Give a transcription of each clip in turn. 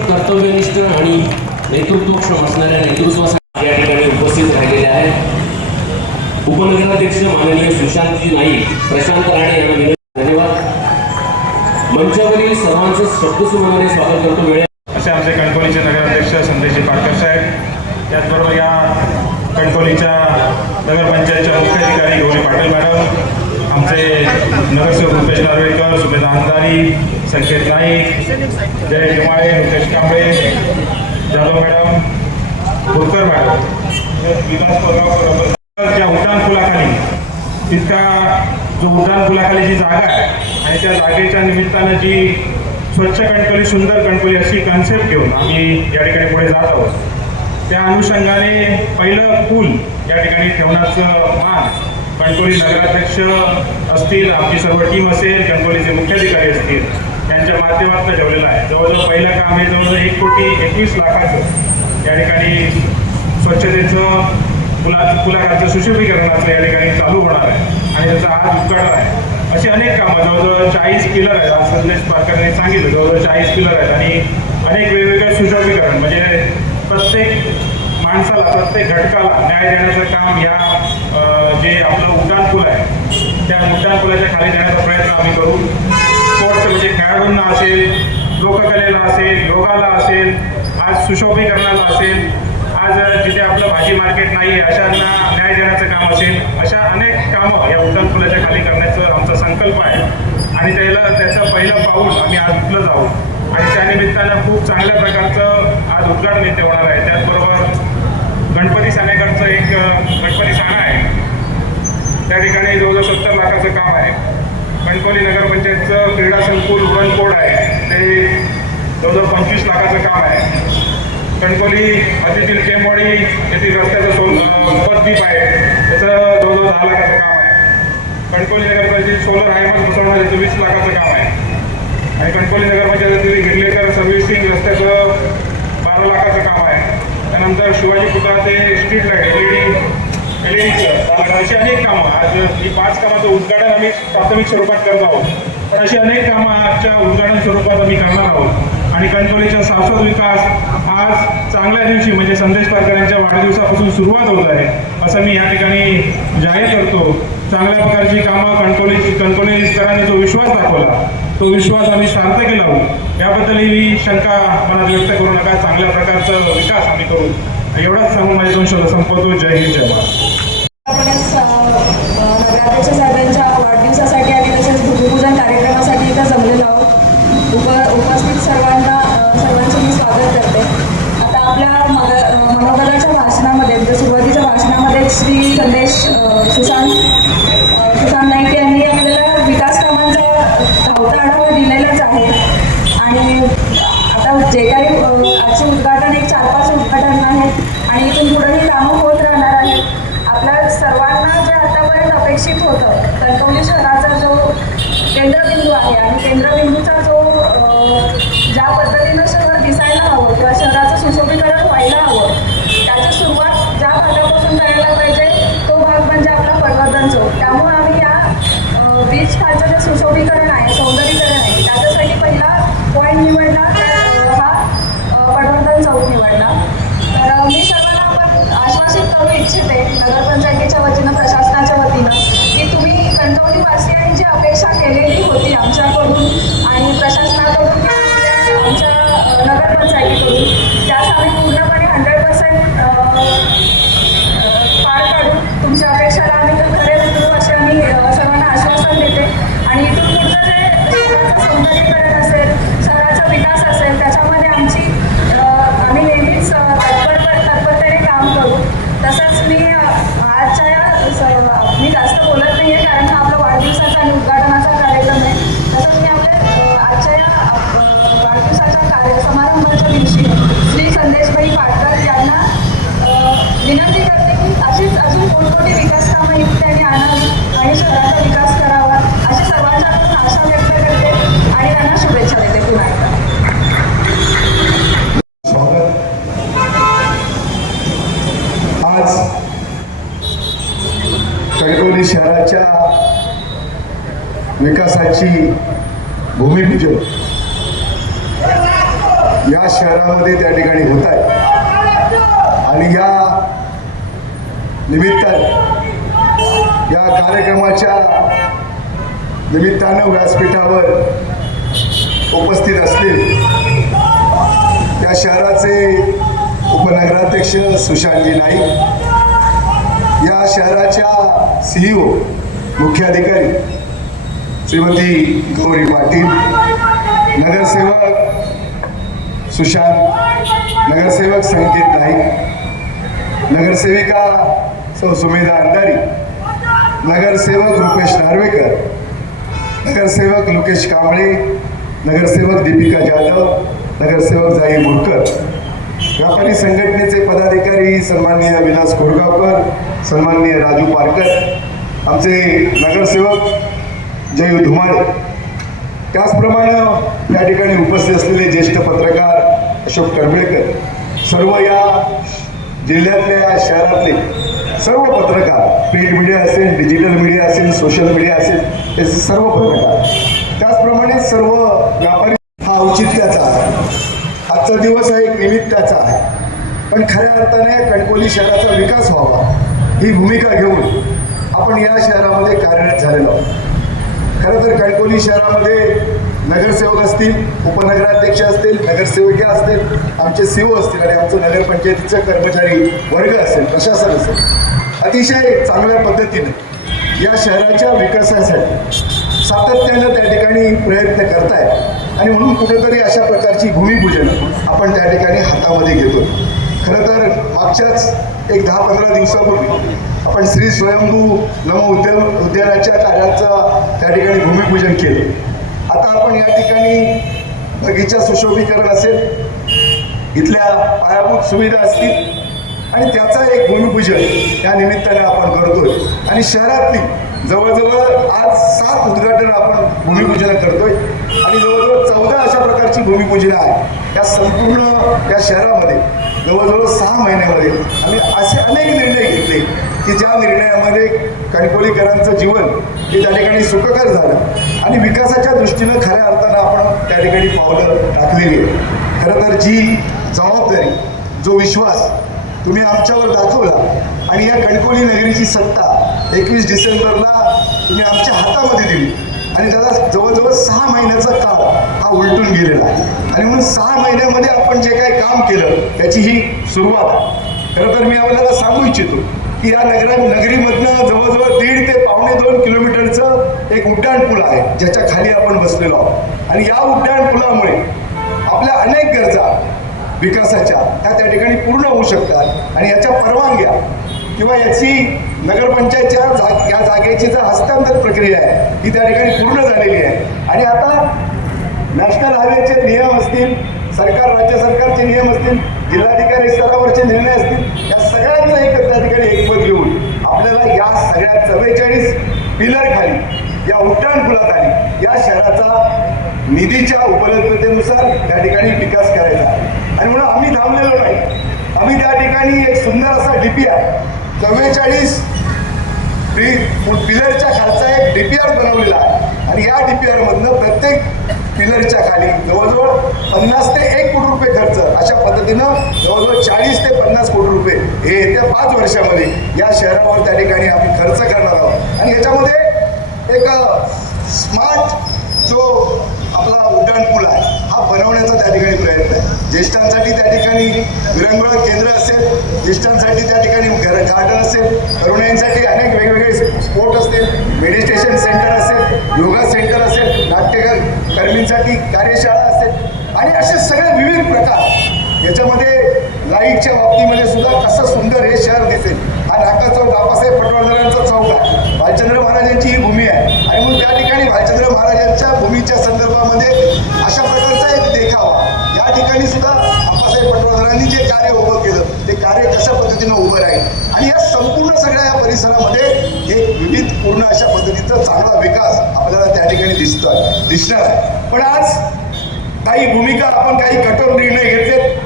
कर्तव्यनिष्ठ आणि नेतृत्वक्षम असणाऱ्या नेतृत्वासाठी या ठिकाणी उपस्थित राहिलेले आहेत। उपनगराध्यक्ष माननीय सुशांतजी नाईक, प्रशांत राणे यांना विनंती। धन्यवाद। मंचावरील सर्वांचं शब्दसुमनाने स्वागत करतो। वेळ असे आमचे कणकवलीचे नगराध्यक्ष संदेशजी पारकर साहेब, त्याचबरोबर या कणकवलीच्या नगरपंचायतच्या मुख्याधिकारी गौरी पाटील मॅडम, आमचे नगरसेवक रुपेश नार्वेकर, सुमेधा अंधारी, संकेत नाईक, जय हिमाळे, मुकेश कांबळे, जाधव मॅडम, भोकर मॅडम, विकास पगावकर, ज्या उड्डाण पुलाखाली तितका जो उड्डाण पुलाखाली जी जागा आहे आणि त्या जागेच्या निमित्तानं जी स्वच्छ कणकवली सुंदर कणकवली अशी कन्सेप्ट घेऊन आम्ही या ठिकाणी पुढे जात आहोत, त्या अनुषंगाने पहिलं पूल या ठिकाणी ठेवण्याचं मान कणकवली नगराध्यक्ष असतील, आमची सर्व टीम असेल, कणकवलीचे मुख्याधिकारी असतील, यांच्या माध्यमातून ठेवलेलं आहे। जवळजवळ पहिलं काम हे जवळजवळ 1,21 लाखाचं या ठिकाणी स्वच्छतेचं पुलाखालचं सुशोभीकरणाचं या ठिकाणी चालू होणार आहे आणि त्याचा आज उद्घाटन आहे। अशी अनेक कामं, जवळजवळ 40 पिलर आहेत। आज संदेश पारकरांनी सांगितलं जवळजवळ 40 पिलर आहेत आणि अनेक वेगवेगळे सुशोभीकरण, म्हणजे प्रत्येक माणसाला, प्रत्येक घटकाला न्याय देण्याचं काम या जे आपलं उड्डाण पूल आहे त्या उड्डाण पुलाच्या खाली देण्याचा प्रयत्न आम्ही करू। स्पोर्ट्स म्हणजे खेळाडूंना असेल, लोककलेला असेल, योगाला असेल, आज सुशोभीकरणाला असेल, आज जिथे आपलं भाजी मार्केट नाही आहे अशांना न्याय देण्याचं काम असेल, अशा अनेक कामं या उड्डाण पुलाच्या खाली करण्याचं आमचा संकल्प आहे आणि त्याचं पहिलं पाऊल आम्ही आज उचलत आहोत आणि त्यानिमित्तानं खूप चांगल्या प्रकारचं आज उद्घाटन इथे होणार आहे। त्याचबरोबर गणपती सानेकरचं एक गणपती साना आहे, त्या ठिकाणी जवळजवळ 70 लाखाचं काम आहे। कणकवली नगरपंचायतचं क्रीडा संकुल वन कोड आहे, ते जवळजवळ 25 लाखाचं काम आहे। कणकवली हद्दीतील टेमवाडी येथील रस्त्याचं पदद्वीप आहे, त्याचं जवळजवळ 10 लाखाचं काम आहे। कणकवली नगरपंचायत सोलर हायमास बसवणार त्याचं 20 लाखाचं काम आहे आणि कणकवली नगरपंचायतीतील गिरलेकर सर्व्हिसिंग रस्त्याचं 12 लाखाचं काम आहे। त्यानंतर शिवाजी पुतळा ते स्ट्रीट लाईट एलईडीचं, अशी अनेक कामं, आज ही 5 कामाचं उद्घाटन आम्ही प्राथमिक स्वरूपात करत आहोत, पण अशी अनेक कामं आजच्या उद्घाटन स्वरूपात आम्ही करणार आहोत आणि कणकवलीचा शाश्वत विकास आज चांगल्या दिवशी म्हणजे संदेश पारकर यांच्या वाढदिवसापासून सुरुवात होत आहे असं मी या ठिकाणी जाहीर करतो। चांगल्या प्रकारची कामं कणकवलीकरांनी जो विश्वास दाखवला तो विश्वास आम्ही सार्थकी लावू, याबद्दलही शंका मनात व्यक्त करू नका। चांगल्या प्रकारचा विकास आम्ही करू, एवढाच सांगून माझे 2 शब्द संपवतो। जय हिंद, जय महाराष्ट्र। नगराध्यक्ष साहेबांच्या वाढदिवसासाठी आणि तसेच भूमिपूजन कार्यक्रमासाठी इथं जमलेलो आहोत। उपस्थित सर्वांचं मी स्वागत करते। आता आपल्या मनोगताच्या भाषणामध्ये म्हणजे सुरुवातीच्या भाषणामध्ये श्री सुशांत नाईक यांनी आपल्याला विकास कामांचा धावता आढावा दिलेलाच आहे आणि आता जे काही आजचे उद्घाटन एक 4-5 उद्घाटन आहेत आणि इथून पुढेही कामं होत राहणार आहेत। आपल्या सर्वांना जे आतापर्यंत अपेक्षित होतं, कणकवली शहराचा जो केंद्रबिंदू आहे आणि केंद्रबिंदूचा जो ज्या पद्धतीनं शहर दिसायला हवं किंवा शहराचं सुशोभीकरण व्हायला हवं, त्याची सुरुवात ज्या भागापासून करायला पाहिजे तो भाग म्हणजे आपला पटवर्धन चौक। त्यामुळे आम्ही या बीच खालचं जे सुशोभीकरण आहे, सौंदर्यीकरण आहे, त्याच्यासाठी पहिला पॉईंट निवडला हा पटवर्धन चौक निवडला। तर मी सर्वांना आश्वासित करू इच्छिते नगरपंचायतीच्या वतीनं, प्रशासनाच्या वतीनं, की तुम्ही कणकवलीवासियांची अपेक्षा केलेली होती आमच्याकडून आणि प्रशासनाकडून आमच्या नगरपंचायतीकडून, त्यास आम्ही पूर्णपणे 100% पार काढून तुमच्या अपेक्षाला आम्ही खरे उतरू असे आम्ही सर्वांना आश्वासन देते आणि इथून पुढचं जे शहराचं सौंदर्यीकरण असेल, शहराचा विकास असेल, त्याच्यामध्ये आम्ही नेहमीच तत्परतेने काम करू। तसंच मी जास्त बोलत नाही आहे कारण हा आपला वाढदिवसाचा आणि उद्घाटनाचा कार्यक्रम आहे। तसंच मी आपल्या आजच्या या वाढदिवसाच्या समारंभाच्या दिवशी श्री संदेशभाई पाटकर यांना विनंती करते की अशीच अजून मोठमोठी विकास कामं इथे त्यांनी आणावी आणि शहराचा विकास करावा अशी सर्वांच्याकडून आशा व्यक्त करते आणि त्यांना शुभेच्छा देते पुन्हा एकदा। आज कणकवली शहराच्या विकासाची भूमिपूजन या शहरामध्ये त्या ठिकाणी होत आहे आणि या निमित्ताने या कार्यक्रमाच्या निमित्तानं व्यासपीठावर उपस्थित असलेले त्या शहराचे उपनगराध्यक्ष सुशांतजी नाईक, या शहराच्या CEO मुख्याधिकारी श्रीमती गौरी पाटील, नगरसेवक सुशांत, नगरसेवक संकेत नाईक, नगरसेविका सौ सुमेधा अंधारी, नगरसेवक रुपेश नार्वेकर, नगरसेवक लोकेश कांबळे, नगरसेवक दीपिका जाधव, नगरसेवक जाई मुरकर, व्यापारी संघटनेचे पदाधिकारी सन्माननीय विलास कोरगावकर, सन्माननीय राजू पारकर, आमचे नगरसेवक जयू धुमाळे, त्याचप्रमाणे त्या ठिकाणी उपस्थित असलेले ज्येष्ठ पत्रकार अशोक करबिळकर, सर्व या जिल्ह्यातल्या या शहरातले सर्व पत्रकार, प्रिंट मीडिया असेल, डिजिटल मीडिया असेल, सोशल मीडिया असेल, हे सर्व पत्रकार, त्याचप्रमाणे सर्व व्यापारी, हा औचित्याचा आहे, आजचा दिवस हा एक निमित्ताचा आहे, पण खऱ्या अर्थाने कणकवली शहराचा विकास व्हावा ही भूमिका घेऊन आपण या शहरामध्ये कार्यरत झालेलो आहोत. खरं तर कणकवली शहरामध्ये नगरसेवक असतील, उपनगराध्यक्ष असतील, नगरसेविका असतील, आमचे CEO असतील आणि आमचं नगरपंचायतीचं कर्मचारी वर्ग असेल, प्रशासन असेल, अतिशय चांगल्या पद्धतीने या शहराच्या विकासासाठी सातत्यानं त्या ठिकाणी प्रयत्न करतायत आणि म्हणून कुठेतरी अशा प्रकारची भूमिपूजन आपण त्या ठिकाणी हातामध्ये घेतो. खरं तर मागच्याच एक 10-15 दिवसापूर्वी आपण श्री स्वयंभू नमो उद्यानाच्या कार्याचं त्या ठिकाणी भूमिपूजन केलं. आता आपण या ठिकाणी बगीचा सुशोभीकरण असेल, इथल्या पायाभूत सुविधा असतील आणि त्याचा एक भूमिपूजन या निमित्ताने आपण करतोय आणि शहरातली जवळजवळ आज 7 उद्घाटन आपण भूमिपूजन करतोय आणि जवळजवळ 14 अशा प्रकारची भूमिपूजनं आहे. या संपूर्ण या शहरामध्ये जवळजवळ 6 महिन्यामध्ये आम्ही असे अनेक निर्णय घेतले की ज्या निर्णयामध्ये कणकवलीकरांचं जीवन हे त्या ठिकाणी सुखकर झालं आणि विकासाच्या दृष्टीनं खऱ्या अर्थानं आपण त्या ठिकाणी पावलं टाकलेली आहे. खरं तर जी जबाबदारी, जो विश्वास तुम्ही आमच्यावर दाखवला आणि या कणकवली नगरीची सत्ता 21 डिसेंबरला तुम्ही आमच्या हातामध्ये दिली आणि त्याला जवळजवळ 6 महिन्याचा काळ हा उलटून गेलेला आहे आणि म्हणून 6 महिन्यामध्ये आपण जे काही काम केलं त्याची ही सुरुवात आहे. खरं तर मी आपल्याला सांगू इच्छितो की या नगरीमधनं जवळजवळ 1.5 ते 2.25 किलोमीटरचं एक उड्डाणपूल आहे ज्याच्या खाली आपण बसलेलो आहोत आणि या उड्डाणपुलामुळे आपल्या अनेक गरजा विकासाच्या त्या ठिकाणी पूर्ण होऊ शकतात आणि याच्या परवानग्या किंवा याची नगरपंचायतच्या या जागेची जी हस्तांतर प्रक्रिया आहे ही त्या ठिकाणी पूर्ण झालेली आहे आणि आता नॅशनल हायवेचे नियम असतील, राज्य सरकारचे नियम असतील, जिल्हाधिकारी स्तरावरचे निर्णय असतील, या सगळ्यांचा एक त्या ठिकाणी एकमत घेऊन आपल्याला या सगळ्या 44 पिलर खाली या उड्डाणपुलाखाली या शहराचा निधीच्या उपलब्धतेनुसार त्या ठिकाणी विकास करायचा आणि म्हणून आम्ही थांबलेलो नाही. आम्ही त्या ठिकाणी एक सुंदर असा DPR 44 पिलरच्या खालचा एक DPR बनवलेला आहे आणि या DPR मधनं प्रत्येक पिलरच्या खाली जवळजवळ 50 ते 1 कोटी रुपये खर्च, अशा पद्धतीनं जवळजवळ 40 ते 50 कोटी रुपये हे येत्या 5 वर्षामध्ये या शहरावर त्या ठिकाणी आम्ही खर्च करणार आहोत आणि याच्यामध्ये एक स्मार्ट जो आपला उड्डाणपूल आहे हा बनवण्याचा त्या ठिकाणी प्रयत्न आहे. ज्येष्ठांसाठी त्या ठिकाणी विरंगुळा केंद्र असेल, ज्येष्ठांसाठी त्या ठिकाणी गार्डन असेल, तरुणांसाठी अनेक वेगवेगळे स्पोर्ट असतील, मेडिटेशन सेंटर असेल, योगा सेंटर असेल, नाट्यकर्मींसाठी कार्यशाळा असेल आणि असे सगळे विविध प्रकार. याच्यामध्ये लाईटच्या बाबतीमध्ये सुद्धा कसं सुंदर हे शहर दिसेल. हा नाका चौक बाबासाहेब पटवर्धनांचा चौक आहे, भालचंद्र महाराजांची ही भूमी आहे आणि म्हणून त्या ठिकाणी भालचंद्र महाराजांच्या भूमीच्या संदर्भामध्ये अशा प्रकारचा एक देखावा या ठिकाणी सुद्धा बाबासाहेब पटवर्धनांनी जे कार्य उभं केलं ते कार्य कशा पद्धतीनं उभं राहील आणि या संपूर्ण सगळ्या या परिसरामध्ये एक विविधपूर्ण अशा पद्धतीचा चांगला विकास आपल्याला त्या ठिकाणी दिसणार आहे. पण आज काही भूमिका आपण काही कठोर निर्णय घेतलेत,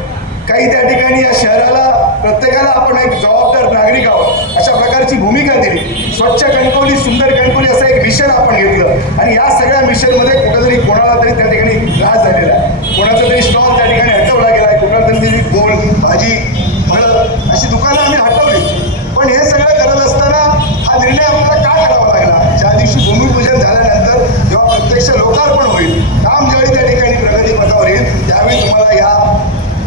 काही त्या ठिकाणी या शहराला प्रत्येकाला आपण एक जबाबदार नागरिक आहोत अशा प्रकारची भूमिका दिली. स्वच्छ कणकवली, सुंदर कणकवली असं एक मिशन आपण घेतलं आणि या सगळ्या मिशनमध्ये कुठेतरी कोणाला तरी त्या ठिकाणी त्रास झालेला आहे, कोणाचा तरी स्टॉल त्या ठिकाणी हटवला गेला फूल भाजी फळं अशी दुकानं आम्ही हटवली. पण हे सगळं करत असताना हा निर्णय आपल्याला का करावा लागला? ज्या दिवशी भूमिपूजन झाल्यानंतर जेव्हा प्रत्यक्ष लोकार्पण होईल, काम ज्यावेळी त्या ठिकाणी प्रगतीपथावर येईल, त्यावेळी तुम्हाला या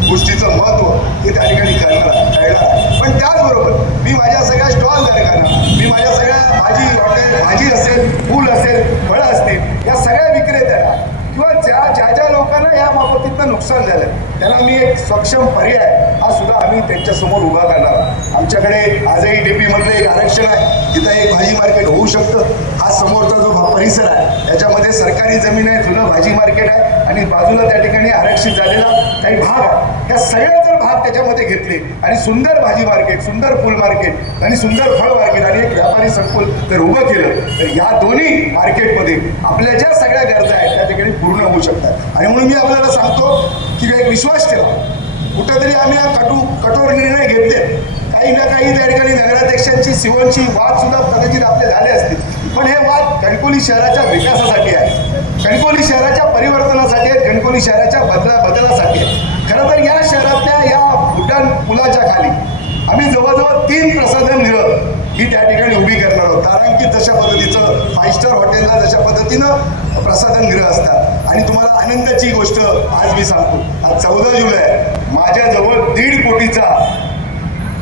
गोष्टीचं महत्त्व हे त्या ठिकाणी कळणार. पण त्याचबरोबर मी माझ्या सगळ्या स्टॉलधारकांना, मी माझ्या सगळ्या भाजी असेल, फूल असेल, फळं असतील, या सगळ्या विक्रेत्यांना किंवा ज्या लोकांना या बाबतीतनं नुकसान झालं त्यांना मी एक सक्षम पर्याय हा सुद्धा आम्ही त्यांच्यासमोर उभा करणार. आमच्याकडे आजही DP मधलं एक आरक्षण आहे, तिथं एक भाजी मार्केट होऊ शकतं. हा समोरचा जो परिसर आहे त्याच्यामध्ये सरकारी जमीन आहे, जुनं भाजी मार्केट आहे आणि बाजूला त्या ठिकाणी आरक्षित झालेला काही भाग आहे. या सगळे जर भाग त्याच्यामध्ये घेतले आणि सुंदर भाजी मार्केट, सुंदर फुल मार्केट आणि सुंदर फळ मार्केट आणि एक व्यापारी संकुल जर उभं केलं तर या दोन्ही मार्केटमध्ये आपल्या ज्या सगळ्या गरजा आहेत त्या ठिकाणी पूर्ण होऊ शकतात. आणि म्हणून मी आपल्याला सांगतो की एक विश्वास ठेवा. कुठंतरी आम्ही हा कठोर निर्णय घेतले, काही ना काही त्या ठिकाणी नगराध्यक्षांची सिवनची वाद सुद्धा कदाचित आपले झाले असतील, पण हे वाद कणकवली शहराच्या विकासासाठी आहे, कणकवली शहराच्या परिवर्तनासाठी आहे, कणकवली शहराच्या बदलासाठी आहे. खरं तर या शहरातल्या या भूटान पुलाच्या खाली आम्ही जवळजवळ 3 प्रसाधन गृह ही त्या ठिकाणी उभी करणार आहोत. तारांकित जशा पद्धतीचं 5 स्टार हॉटेलला जशा पद्धतीनं प्रसाधन गृह असतात. आणि तुम्हाला आनंदाची गोष्ट आज मी सांगतो, आज 14 जुलै माझ्याजवळ 1.5 कोटीचा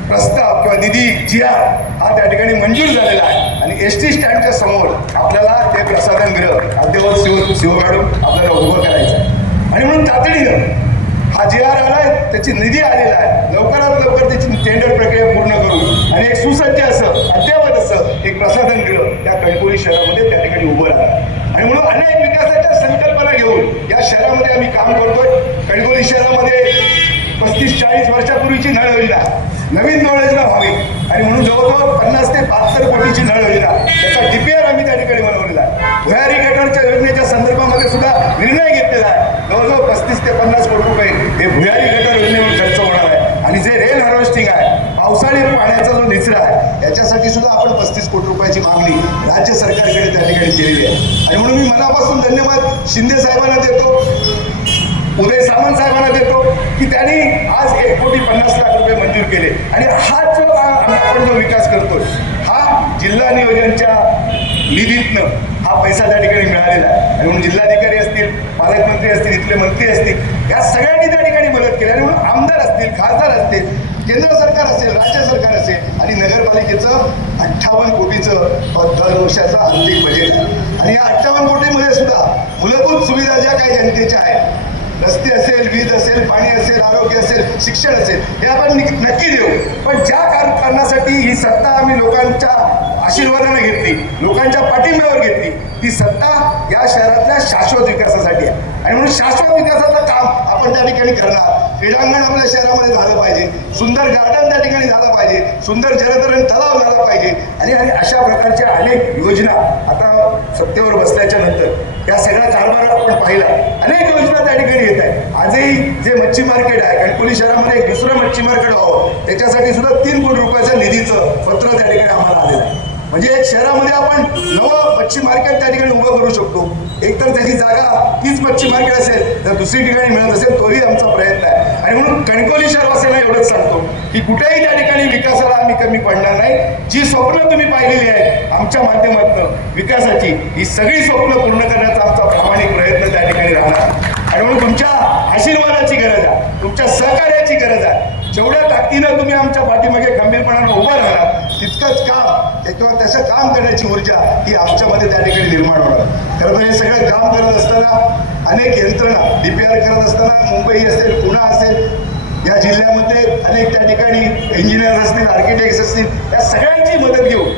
प्रस्ताव किंवा निधी GR हा त्या ठिकाणी मंजूर झालेला आहे आणि ST स्टँडच्या समोर आपल्याला ते प्रसाधन गृह अद्ययावत शिव मॅडम आपल्याला उभं करायचं आहे. आणि म्हणून तातडीनं हा GR आलाय, त्याची निधी आलेला आहे, लवकरात लवकर त्याची टेंडर प्रक्रिया पूर्ण करू आणि एक सुसज्ज असं अद्ययावत असं एक प्रसाधन गृह या कणकवली शहरामध्ये त्या ठिकाणी उभं राहतं. आणि म्हणून अनेक विकासाच्या संकल्पना घेऊन या शहरामध्ये आम्ही काम करतोय. कणकवली शहरामध्ये 35-40 वर्षापूर्वीची नळ योजना नवीन नळ योजना व्हावी आणि म्हणून जवळजवळ 50 ते 72 कोटीची नळ योजना त्याचा DPR आम्ही त्या ठिकाणी बनवलेला आहे. भुयारी गटारच्या योजनेच्या संदर्भामध्ये सुद्धा निर्णय घेतलेला आहे. जवळजवळ 35 ते 50 कोटी रुपये हे भुयारी गटार योजनेवर खर्च होणार आहे. आणि जे रेन हार्वेस्टिंग आहे, पावसाळी पाण्याचा जो निचरा आहे, याच्यासाठी सुद्धा आपण 35 कोटी रुपयाची मागणी राज्य सरकारकडे त्या ठिकाणी केलेली आहे. आणि म्हणून मी मनापासून धन्यवाद शिंदे साहेबांना देतो, उदय सामंत साहेबांना देतो की त्यांनी आज 1,50,00,000 रुपये मंजूर केले. आणि हा जो आपण जो विकास करतोय हा जिल्हा नियोजनच्या निधीतनं हा पैसा त्या ठिकाणी मिळालेला आहे. आणि म्हणून जिल्हाधिकारी असतील, पालकमंत्री असतील, इथले मंत्री असतील, या सगळ्यांनी त्या ठिकाणी मदत केली. आणि म्हणून आमदार असतील, खासदार असतील, केंद्र सरकार असेल, राज्य सरकार असेल आणि नगरपालिकेचं 58 कोटीचं दर वर्षाचं आर्थिक बजेट आहे. आणि या 58 कोटीमध्ये सुद्धा मूलभूत सुविधा ज्या काही जनतेच्या आहेत, रस्ते असेल, वीज असेल, पाणी असेल, आरोग्य असेल, शिक्षण असेल, हे आपण नक्की देऊ. पण ज्या कारणासाठी ही सत्ता आम्ही लोकांच्या आशीर्वादाने घेतली, लोकांच्या पाठिंब्यावर घेतली, ती सत्ता या शहरातल्या शाश्वत विकासासाठी आहे. आणि म्हणून शाश्वत विकासाचं काम आपण त्या ठिकाणी करणार. क्रीडांगण आपल्या शहरामध्ये झालं पाहिजे, सुंदर गार्डन त्या ठिकाणी झालं पाहिजे, सुंदर जलतरण तलाव झाला पाहिजे. आणि अशा प्रकारच्या अनेक योजना आता सत्तेवर बसल्याच्या नंतर या सगळ्या कारभार आपण पाहिला, अनेक योजना त्या ठिकाणी येत आहेत. आजही जे मच्छी मार्केट आहे, कणकवली शहरामध्ये एक दुसरं मच्छी मार्केट व्हावं त्याच्यासाठी सुद्धा 3 कोटी रुपयाच्या निधीचं पत्र त्या ठिकाणी आम्हाला आलेलं आहे. म्हणजे एक शहरामध्ये आपण नवं मच्छी मार्केट त्या ठिकाणी उभं करू शकतो. एकतर त्याची जागा तीच मच्छी मार्केट असेल तर दुसरी ठिकाणी मिळत असेल, तोही आमचा प्रयत्न आहे. आणि म्हणून कणकवली शहरवासियांना एवढंच सांगतो की कुठेही त्या ठिकाणी विकासाला आम्ही कमी पडणार नाही. जी स्वप्न तुम्ही पाहिलेली आहेत आमच्या माध्यमातून विकासाची, ही सगळी स्वप्न पूर्ण करण्याचा आमचा प्रामाणिक प्रयत्न त्या ठिकाणी राहणार. आणि म्हणून तुमच्या आशीर्वादाची गरज आहे, तुमच्या सहकार्याची गरज आहे. जेवढ्या ताकदीनं तुम्ही आमच्या पाठीमागे खंबीरपणानं उभं राहणार, तितकंच काम किंवा त्याचं काम करण्याची ऊर्जा ही आमच्यामध्ये त्या ठिकाणी निर्माण होणार. खरं तर हे सगळं काम करत असताना अनेक यंत्रणा DPR करत असताना मुंबई असेल, पुणे असेल, या जिल्ह्यामध्ये अनेक त्या ठिकाणी इंजिनियर्स असतील, आर्किटेक्ट्स असतील, या सगळ्यांची मदत घेऊन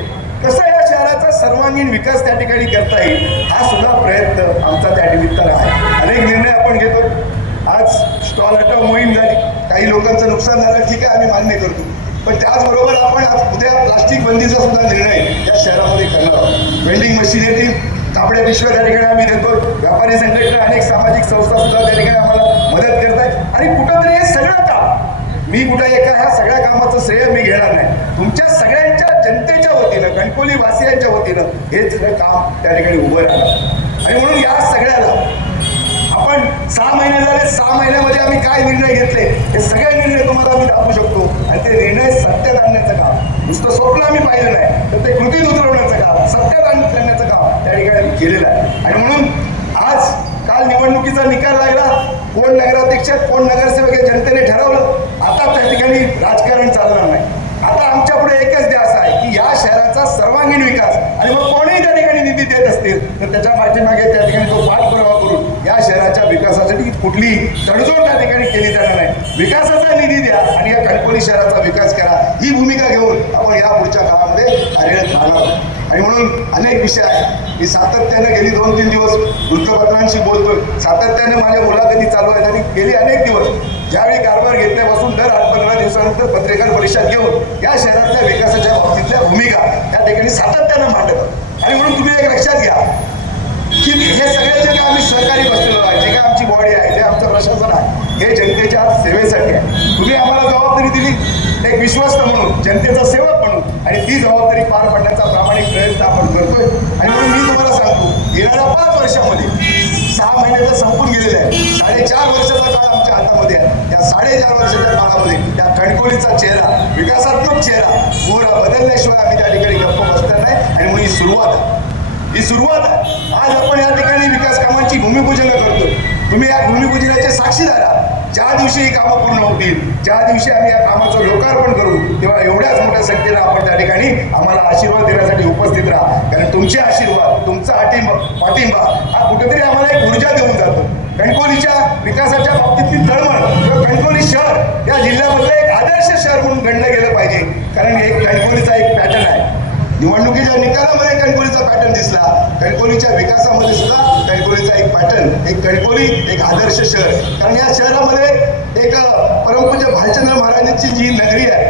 कसं या शहराचा सर्वांगीण विकास त्या ठिकाणी करता येईल हा सुद्धा प्रयत्न आमचा त्या निमित्तानं आहे. अनेक निर्णय आपण घेतो. आज स्टॉल हटाव मोहीम झाली, काही लोकांचं नुकसान झालं, ठीक आहे, आम्ही मान्य करतो. पण त्याचबरोबर आपण आज उद्या प्लास्टिक बंदीचा सुद्धा निर्णय या शहरामध्ये करणार आहोत. वेल्डिंग मशीन येतील, कापड्या पिशव्या त्या ठिकाणी आम्ही देतो. व्यापारी संघटना, अनेक सामाजिक संस्था सुद्धा त्या ठिकाणी आम्हाला मदत करत आहेत. आणि कुठंतरी हे सगळं काम मी कुठं ह्या सगळ्या कामाचं श्रेय मी घेणार नाही. तुमच्या सगळ्यांच्या जनतेच्या वतीनं, कणकवली वासियांच्या वतीनं हे सगळं काम त्या ठिकाणी उभं राहणार. आणि म्हणून या सगळ्याला आपण आपण 6 महिने झाले, 6 महिन्यामध्ये आम्ही काय निर्णय घेतले हे सगळे निर्णय तुम्हाला आम्ही दाखवू शकतो. आणि ते निर्णय सत्यात आणण्याचं काम, नुसतं स्वप्न आम्ही पाहिलं नाही तर ते कृतीत उतरवण्याचं काम, सत्यात आणण्याचं काम त्या ठिकाणी आम्ही केलेलं आहे. आणि म्हणून आज काल निवडणुकीचा निकाल लागला, कोण नगराध्यक्ष कोण नगरसेवक हे जनतेने ठरवलं. आता त्या ठिकाणी राजकारण चालणार नाही. आता आमच्या पुढे एकच ध्यास आहे की या शहराचा सर्वांगीण विकास, आणि मग कोणीही त्या ठिकाणी निधी देत असतील तर त्याच्या पाठीमागे त्या ठिकाणी तो पाठपुरावा करून या शहराच्या विकासासाठी कुठली तडजोड त्या ठिकाणी केली जाणार नाही. विकासाचा निधी द्या आणि या कणकवली शहराचा विकास करा, ही भूमिका घेऊन आपण या पुढच्या काळामध्ये कार्यरत राहणार. आणि म्हणून अनेक विषय आहेत. मी सातत्याने गेली 2-3 दिवस वृत्तपत्रांशी बोलतोय, सातत्याने माझ्या मुलाखती चालू आहेत आणि गेली अनेक दिवस ज्यावेळी कारभार घेतल्यापासून दर 8-15 दिवसानंतर पत्रकार परिषद घेऊन या शहरातल्या विकासाच्या बाबतीतल्या भूमिका त्या ठिकाणी सातत्यानं मांडतात. आणि म्हणून तुम्ही एक लक्षात घ्या की हे सगळे जे काय आम्ही सहकारी बसलेलो आहे, जे काय आमची बॉडी आहे, जे आमचं प्रशासन आहे, हे जनतेच्या सेवेसाठी आहे. तुम्ही आम्हाला जबाबदारी दिली एक विश्वस्त म्हणून, जनतेचा सेवक म्हणून, आणि ती जबाबदारी पार पाडण्याचा प्रामाणिक प्रयत्न आपण करतोय. आणि म्हणून मी तुम्हाला सांगतो, येणाऱ्या 5 वर्षामध्ये 6 महिने तर संपून गेलेले आहे, 4.5 वर्षाचा काळ आमच्या हातामध्ये आहे. या 4.5 वर्षाच्या काळामध्ये त्या कणकवलीचा चेहरा, विकासात्मक चेहरा मोहरा बदलल्याशिवाय आम्ही त्या ठिकाणी गप्प बसणार नाही. आणि म्हणून ही सुरुवात आहे, ही सुरुवात आहे. आज आपण या ठिकाणी विकास कामांची भूमिपूजन करतोय. तुम्ही या भूमिपूजनाचे साक्षीदार आहात. ज्या दिवशी ही कामं पूर्ण होतील, ज्या दिवशी आम्ही या कामाचं लोकार्पण करू, तेव्हा एवढ्याच मोठ्या संख्येनं आपण त्या ठिकाणी आम्हाला आशीर्वाद देण्यासाठी उपस्थित राहा. कारण तुमचे आशीर्वाद, तुमचा पाठिंबा हा कुठेतरी आम्हाला एक ऊर्जा देऊन जातो. कणकवलीच्या विकासाच्या बाबतीतली तळमळ किंवा कणकवली शहर या जिल्ह्यामधलं एक आदर्श शहर म्हणून गणलं गेलं पाहिजे. कारण एक कणकवलीचा एक पॅटर्न आहे. निवडणुकीच्या निकालामध्ये कणकवलीचा पॅटर्न दिसला, कणकवलीच्या विकासामध्ये सुद्धा कणकवलीचा एक पॅटर्न, एक कणकवली एक आदर्श शहर. कारण या शहरामध्ये एक परमपूज्य भालचंद्र महाराजांची जी नगरी आहे,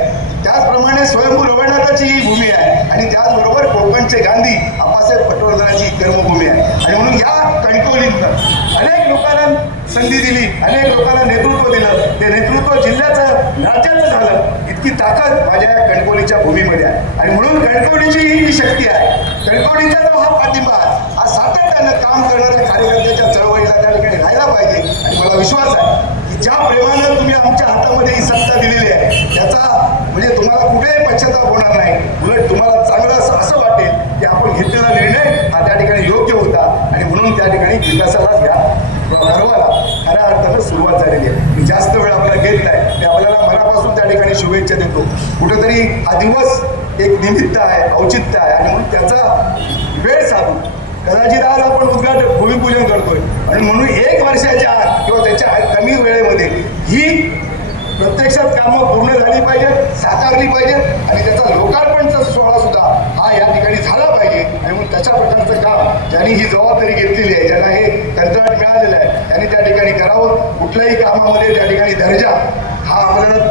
त्याचप्रमाणे स्वयंभू रवळनाथाची ही भूमी आहे, आणि त्याचबरोबर कोकणचे गांधी आप्पासाहेब पटवर्धनाची कर्मभूमी आहे. आणि म्हणून या कणकवलीतनं अनेक लोकांना संधी दिली, अनेक लोकांना नेतृत्व दिलं. ते नेतृत्व जिल्ह्याचं, राज्याचं झालं. इतकी ताकद माझ्या या कणकवलीच्या भूमीमध्ये आहे. आणि म्हणून कणकवलीची ही शक्ती आहे. कणकवलीचा जो हा पाठिंबा आहे, हा सातत्यानं काम करणाऱ्या कार्यकर्त्याच्या चळवळीला त्या ठिकाणी राहायला पाहिजे. आणि मला विश्वास आहे की ज्या प्रेमानं तुम्ही आमच्या हातामध्ये ही सत्ता दिलेली आहे, त्याचा म्हणजे तुम्हाला कुठेही पश्चाताप होणार नाही. उलट तुम्हाला चांगलं असं वाटेल की आपण घेतलेला निर्णय हा त्या ठिकाणी योग्य होता. आणि म्हणून त्या ठिकाणी विकासाला या पर्वाला खऱ्या अर्थानं सुरुवात झालेली आहे. मी जास्त वेळ आपला घेत नाही, मी आपल्याला मनापासून त्या ठिकाणी शुभेच्छा देतो. कुठेतरी हा दिवस एक निमित्त आहे, औचित्य आहे, आणि म्हणून त्याचा वेळ साधून कदाचित आज आपण भूमिपूजन करतोय. आणि म्हणून 1 वर्षाच्या आत किंवा त्याच्या कमी वेळेमध्ये ही प्रत्यक्षात कामं पूर्ण झाली पाहिजे, साकारली पाहिजे, आणि त्याचा लोकार्पणचा सोहळा सुद्धा हा या ठिकाणी झाला पाहिजे. आणि म्हणून त्याच्या प्रकारचं काम ज्यांनी ही जबाबदारी घेतलेली आहे, ज्यांना हे कंत्राट मिळालेलं आहे, त्यांनी त्या ठिकाणी करावं. कुठल्याही कामामध्ये त्या ठिकाणी दर्जा हा आपल्याला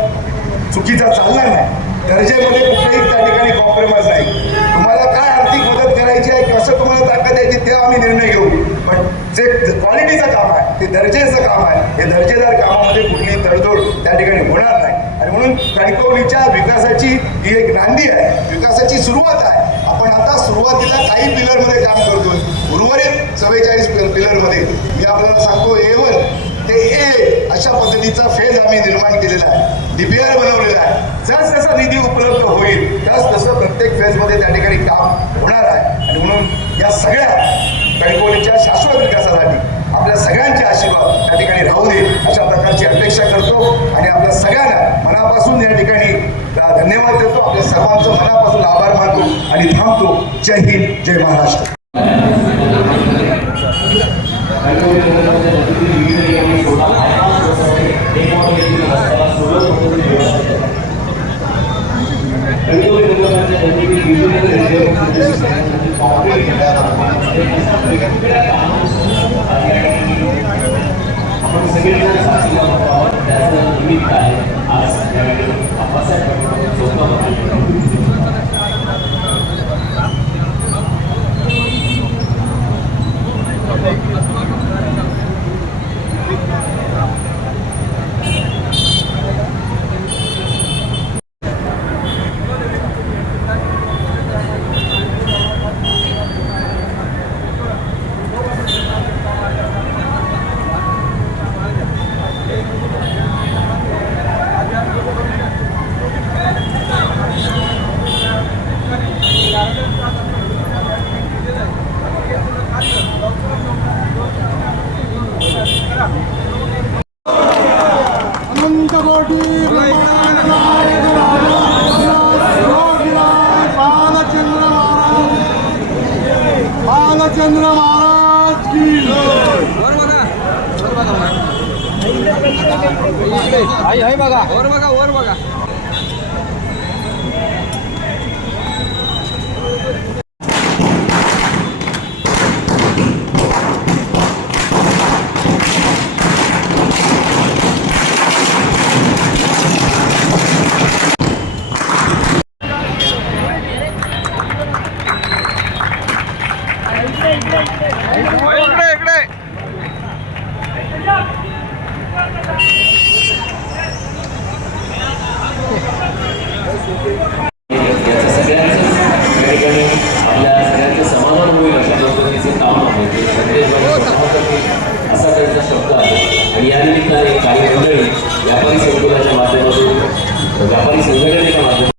चुकीचा चालणार नाही. दर्जेमध्ये कुठल्याही त्या ठिकाणी कॉम्प्रोमाइज नाही. तुम्हाला काय आर्थिक मदत करायची आहे, कसं तुम्हाला ताकद द्यायची ते आम्ही निर्णय घेऊ. पण जे क्वालिटीचं काम आहे, ते दर्जेचं काम आहे, हे दर्जेदार कामामध्ये कुठलीही तडजोड त्या ठिकाणी होणार नाही. आणि म्हणून कणकवलीच्या विकासाची ही एक नांदी आहे, विकासाची सुरुवात आहे. आपण आता सुरुवातीला काही पिलरमध्ये काम करतोय, उर्वरित 44 पिलरमध्ये मी आपल्याला सांगतो A1 ते A अशा पद्धतीचा फेज आम्ही निर्माण केलेला आहे, DPR बनवलेला आहे. जस जसा निधी उपलब्ध होईल त्याच तसं प्रत्येक फेजमध्ये त्या ठिकाणी काम होणार आहे. आणि म्हणून या सगळ्या कणकवलीच्या शाश्वत विकासासाठी आपल्या सगळ्यांचे आशीर्वाद त्या ठिकाणी राहू दे अशा प्रकारची अपेक्षा करतो. आणि आपल्या सगळ्यांना मनापासून या ठिकाणी धन्यवाद देतो. आपल्या सर्वांचं मनापासून आभार मानतो आणि थांबतो. जय हिंद, जय महाराष्ट्र. आपण सगळेजण साथीला बघावं, त्याचं निमित्त आहे आज आप्पासाहेब पटवर्धन चौकामध्ये रामचंद्र महाराज की वर बघा